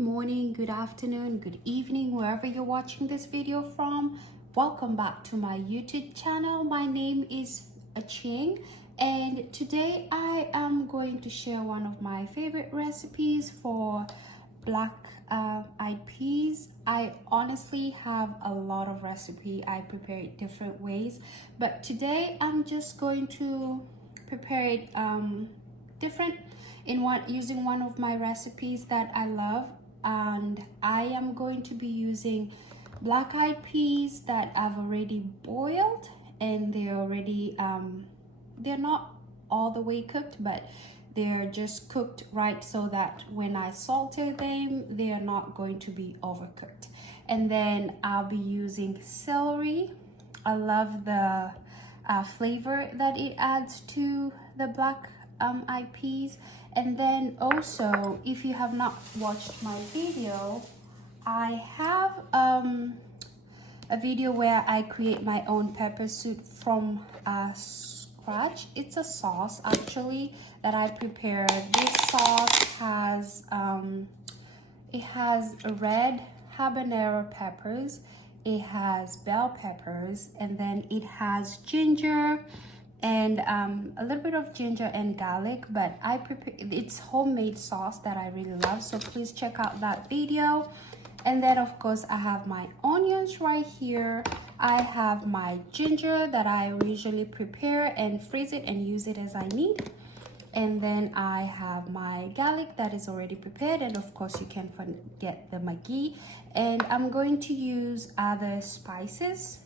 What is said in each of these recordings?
morning, good afternoon, good evening, wherever you're watching this video from. Welcome back to my YouTube channel. My name is Ching, and today I am going to share one of my favorite recipes for black eyed peas. I honestly have a lot of recipe. I prepare it different ways, but today I'm just going to prepare it different using one of my recipes that I love, and I am going to be using black eyed peas that I've already boiled, and they're already they're not all the way cooked, but they're just cooked right so that when I saute them, they are not going to be overcooked. And then I'll be using celery. I love the flavor that it adds to the black eyed peas. And then also, if you have not watched my video, I have a video where I create my own pepper soup from scratch. It's a sauce actually that I prepared. This sauce has it has red habanero peppers, it has bell peppers, and then it has ginger and a little bit of ginger and garlic, but I prepare it's homemade sauce that I really love, so please check out that video. And then of course I have my onions right here. I have my ginger that I usually prepare and freeze it and use it as I need. And then I have my garlic that is already prepared, and of course you can't forget the Maggi. And I'm going to use other spices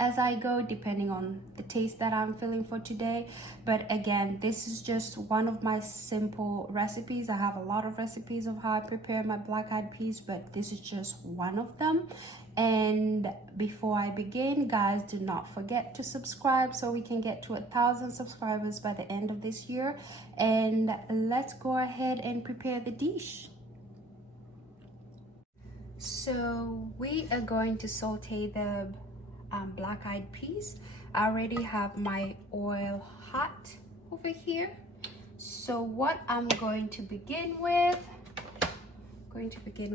as I go, depending on the taste that I'm feeling for today. But again, this is just one of my simple recipes. I have a lot of recipes of how I prepare my black eyed peas, but this is just one of them. And before I begin, guys, do not forget to subscribe so we can get to 1,000 subscribers by the end of this year. And let's go ahead and prepare the dish. So we are going to saute the black eyed peas. I already have my oil hot over here. So what I'm going to begin with,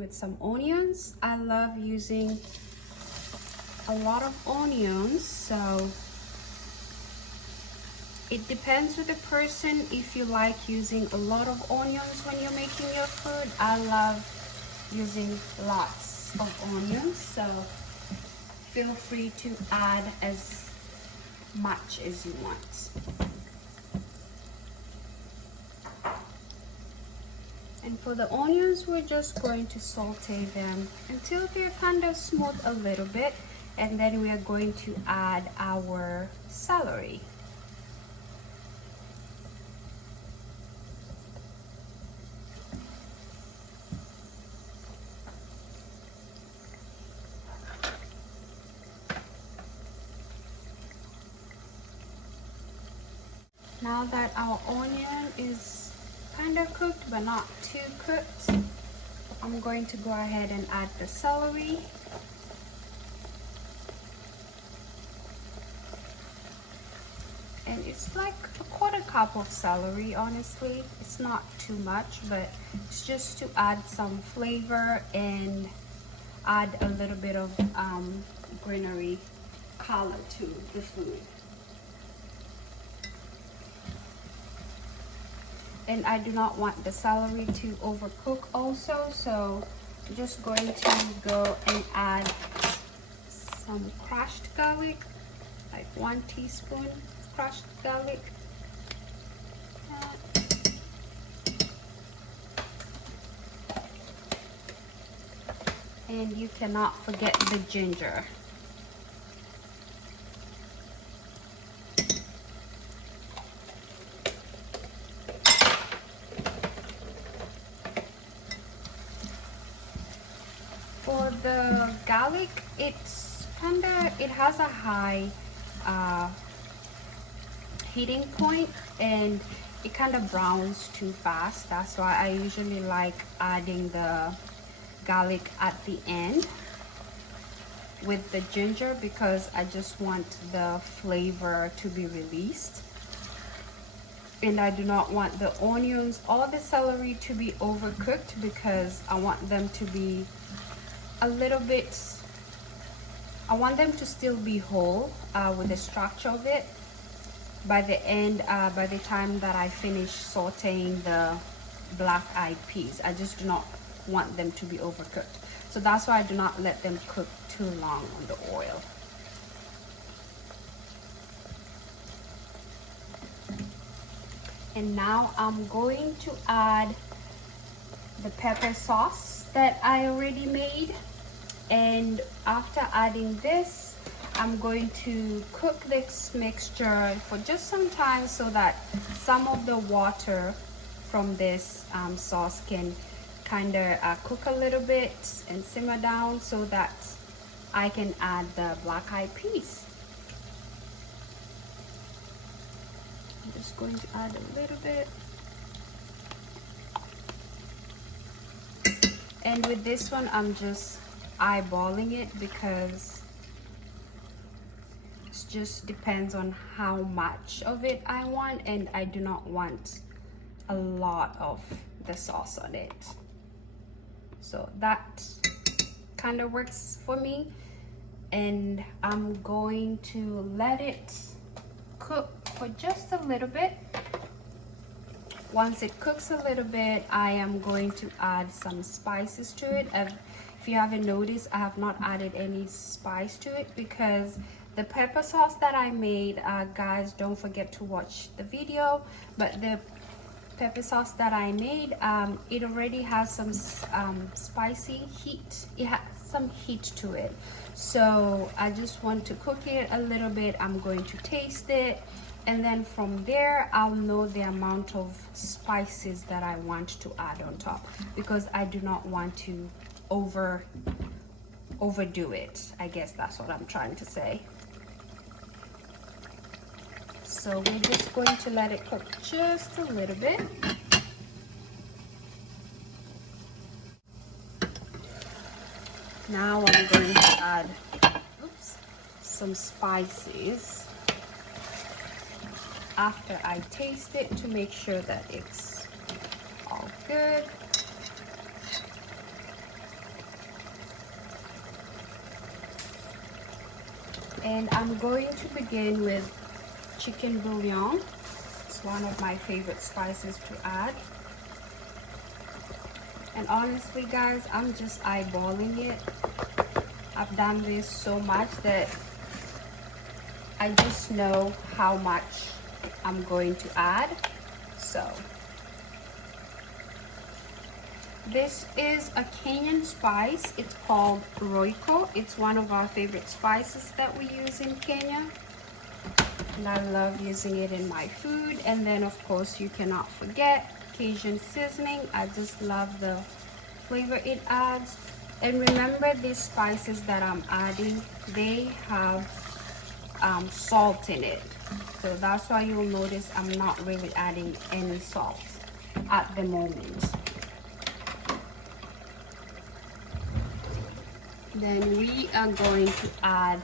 some onions. I love using a lot of onions, so it depends with the person if you like using a lot of onions when you're making your food. I love using lots of onions, so feel free to add as much as you want. And for the onions, we're just going to saute them until they're kind of smooth a little bit, and then we are going to add our celery. Now that our onion is kind of cooked but not too cooked, I'm going to go ahead and add the celery. And it's like a quarter cup of celery, honestly. It's not too much, but it's just to add some flavor and add a little bit of greenery color to the food. And I do not want the celery to overcook also, so I'm just going to go and add some crushed garlic, like 1 teaspoon crushed garlic. And you cannot forget the ginger. For the garlic, it has a high heating point, and it kind of browns too fast. That's why I usually like adding the garlic at the end with the ginger, because I just want the flavor to be released. And I do not want the onions or the celery to be overcooked because I want them to be a little bit, I want them to still be whole with the structure of it by the end, by the time that I finish sauteing the black-eyed peas. I just do not want them to be overcooked. So that's why I do not let them cook too long on the oil. And now I'm going to add the pepper sauce that I already made. And after adding this, I'm going to cook this mixture for just some time so that some of the water from this sauce can kind of cook a little bit and simmer down so that I can add the black-eyed peas. I'm just going to add a little bit. And with this one, I'm just eyeballing it because it just depends on how much of it I want, and I do not want a lot of the sauce on it. So that kind of works for me. And I'm going to let it cook for just a little bit. Once it cooks a little bit, I am going to add some spices to it. If you haven't noticed, I have not added any spice to it because the pepper sauce that I made, guys, don't forget to watch the video, but the pepper sauce that I made, it already has some spicy heat. It has some heat to it. So I just want to cook it a little bit. I'm going to taste it, and then from there I'll know the amount of spices that I want to add on top, because I do not want to overdo it. I guess that's what I'm trying to say. So we're just going to let it cook just a little bit. Now I'm going to add some spices after I taste it to make sure that it's all good. And I'm going to begin with chicken bouillon. It's one of my favorite spices to add. And honestly, guys, I'm just eyeballing it. I've done this so much that I just know how much I'm going to add. So this is a Kenyan spice. It's called Royco. It's one of our favorite spices that we use in Kenya, and I love using it in my food. And then of course you cannot forget Cajun seasoning. I just love the flavor it adds. And remember, these spices that I'm adding, they have salt in it, so that's why you'll notice I'm not really adding any salt at the moment. Then we are going to add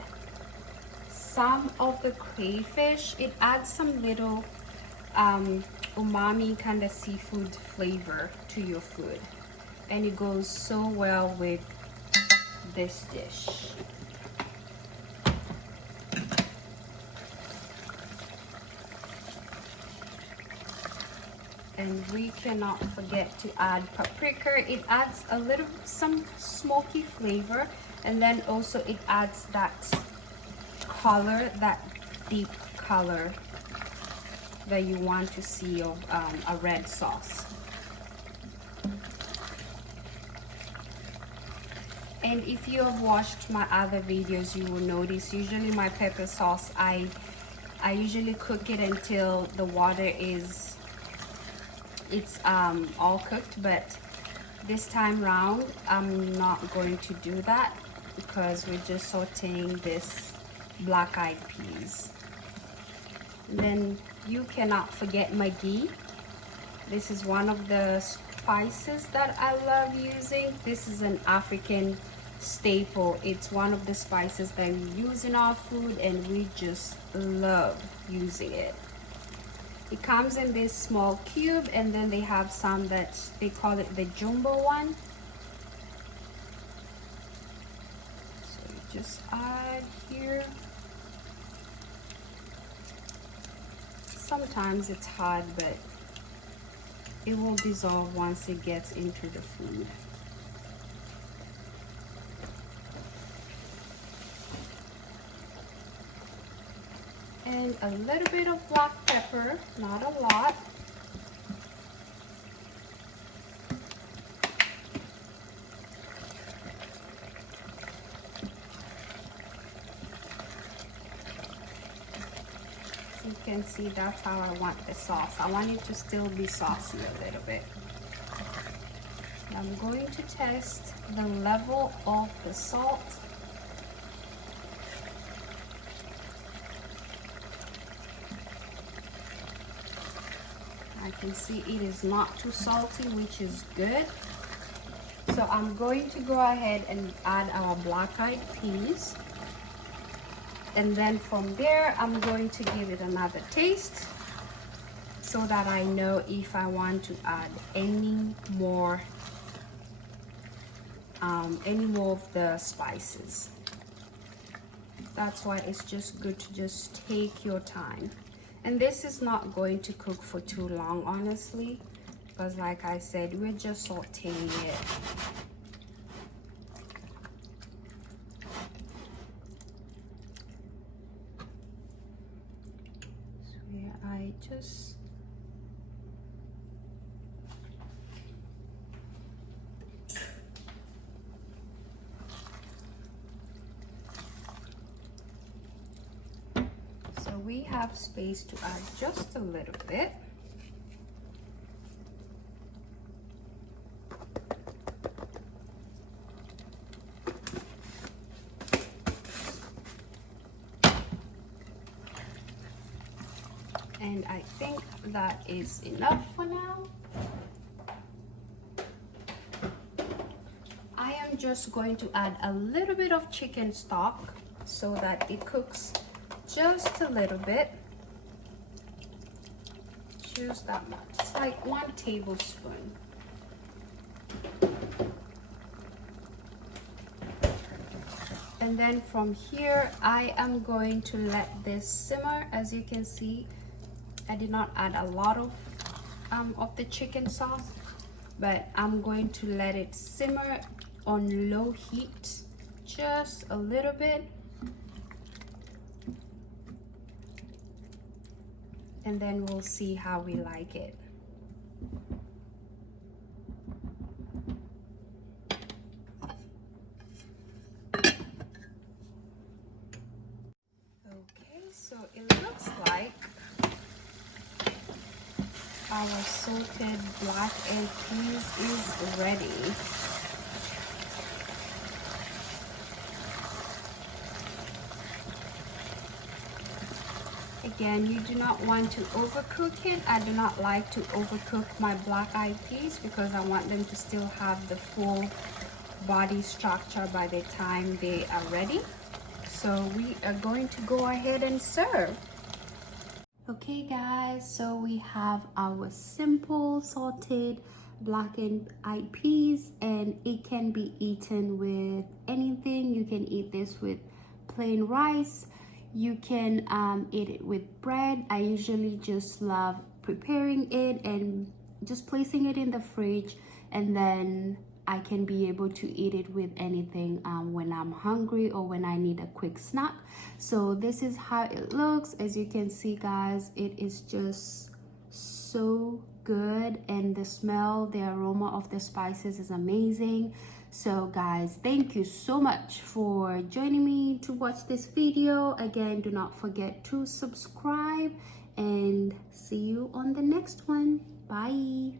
some of the crayfish. It adds some little umami kind of seafood flavor to your food, and it goes so well with this dish. And we cannot forget to add paprika. It adds a little, some smoky flavor, and then also it adds that color, that deep color that you want to see of a red sauce. And if you have watched my other videos, you will notice usually my pepper sauce, I usually cook it until the water is all cooked, but this time round I'm not going to do that because we're just sauteing this black-eyed peas. Then you cannot forget Maggi. This is one of the spices that I love using. This is an African staple. It's one of the spices that we use in our food, and we just love using it. It comes in this small cube, and then they have some that they call it the jumbo one. So you just add here. Sometimes it's hard, but it will dissolve once it gets into the food. And a little bit of black pepper, not a lot. You can see that's how I want the sauce. I want it to still be saucy a little bit. I'm going to test the level of the salt. I can see it is not too salty, which is good. So I'm going to go ahead and add our black-eyed peas. And then from there, I'm going to give it another taste so that I know if I want to add any more of the spices. That's why it's just good to just take your time. And this is not going to cook for too long, honestly, because like I said, we're just sauteing it. So yeah, I just we have space to add just a little bit. And I think that is enough for now. I am just going to add a little bit of chicken stock so that it cooks just a little bit, just that much. It's like 1 tablespoon. And then from here, I am going to let this simmer. As you can see, I did not add a lot of the chicken sauce, but I'm going to let it simmer on low heat just a little bit. And then we'll see how we like it. Okay, so it looks like our sauteed black-eyed peas is ready. Again, you do not want to overcook it. I do not like to overcook my black-eyed peas because I want them to still have the full body structure by the time they are ready. So we are going to go ahead and serve. Okay guys, so we have our simple sauteed black-eyed peas, and it can be eaten with anything. You can eat this with plain rice. You can eat it with bread. I usually just love preparing it and just placing it in the fridge, and then I can be able to eat it with anything when I'm hungry or when I need a quick snack. So this is how it looks. As you can see guys, it is just so good, and the smell, the aroma of the spices is amazing. So guys, thank you so much for joining me to watch this video. Again, do not forget to subscribe, and see you on the next one. Bye.